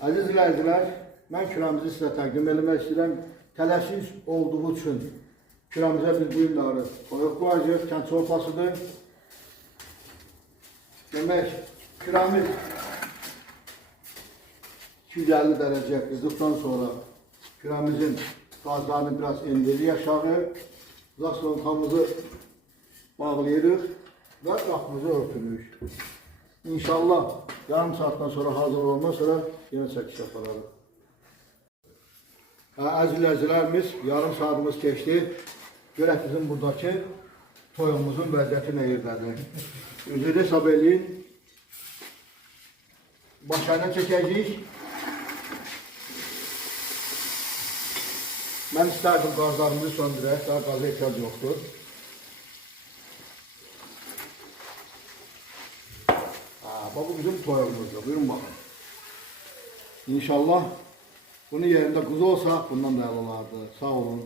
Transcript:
Aziz izləyicilər, mən kürəmizi sizə təqdim etmək istəyirəm. Tələsiz olduğu üçün kürəmizə biz bu günləri toyuq qoyacağıq, kənd çorpasıdır. Demək, kürəmiz 250 dərəcəyə qızdıqdan sonra kürəmizin qazlarını biraz endiririk aşağı. Zaslonkamızı bağlayırıq və qapımızı örtürük. İnşallah yarım saatdan sonra hazır olandan sonra yenə çəkiş apararıq. Əziz izləyicilərimiz, yarım saatimiz keçdi. Görək bizim buradakı toyumuzun vəziyyəti nə yerdədir. Üzrü hesab eləyin. Başlarına çəkəcəyik. Mən istərdim qazlarımızı söndürək, daha qaza ehtiyac yoxdur. Bu bizim toyumuzdur. Buyurun bakın. İnşallah bunun yerinde kuzu olsa bundan da olardı. Sağ olun.